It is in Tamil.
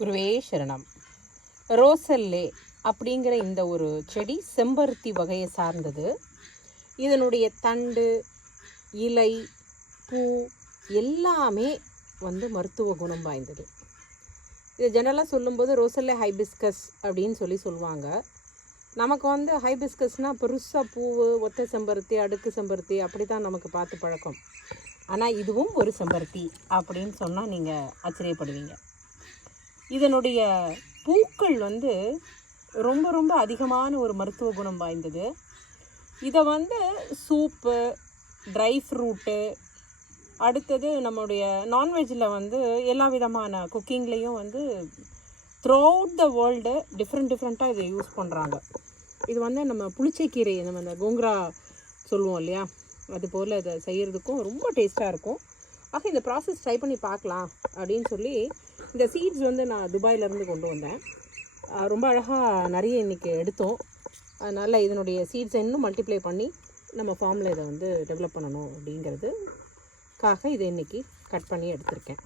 குருவே சரணம். ரோசல்லே அப்படிங்கிற இந்த ஒரு செடி செம்பருத்தி வகையை சார்ந்தது. இதனுடைய தண்டு, இலை, பூ எல்லாமே மருத்துவ குணம் வாய்ந்தது. இது ஜெனரலாக சொல்லும்போது ரோசல்லே ஹைபிஸ்கஸ் அப்படின்னு சொல்லுவாங்க. நமக்கு ஹைபிஸ்கஸ்னால் பெருசாக பூ, ஒத்த செம்பருத்தி, அடுக்கு செம்பருத்தி அப்படி தான் நமக்கு பார்த்து பழக்கம். ஆனால் இதுவும் ஒரு செம்பருத்தி அப்படின்னு சொன்னால் நீங்கள் ஆச்சரியப்படுவீங்க. இதனுடைய பூக்கள் ரொம்ப ரொம்ப அதிகமான ஒரு மருத்துவ குணம் வாய்ந்தது. இதை சூப்பு, ட்ரை ஃப்ரூட்டு, அடுத்தது நம்முடைய நான்வெஜ்ஜில் எல்லா விதமான குக்கிங்லேயும் த்ரூ அவுட் த வேர்ல்டு டிஃப்ரெண்ட்டாக இதை யூஸ் பண்ணுறாங்க. இது நம்ம புளிச்சைக்கீரை, நம்ம இந்த கோங்கரா சொல்லுவோம் இல்லையா, அதுபோல் இதை செய்கிறதுக்கும் ரொம்ப டேஸ்ட்டாக இருக்கும். ஆக இந்த ப்ராசஸ் ட்ரை பண்ணி பார்க்கலாம் அப்படின்னு சொல்லி இந்த சீட்ஸ் நான் துபாயிலேருந்து கொண்டு வந்தேன். ரொம்ப அழகாக நிறைய இன்றைக்கி எடுத்தோம். அதனால் இதனுடைய சீட்ஸை இன்னும் மல்டிப்ளை பண்ணி நம்ம ஃபார்மில் இதை டெவலப் பண்ணணும் அப்படிங்கிறதுக்காக இதை இன்றைக்கி கட் பண்ணி எடுத்திருக்கேன்.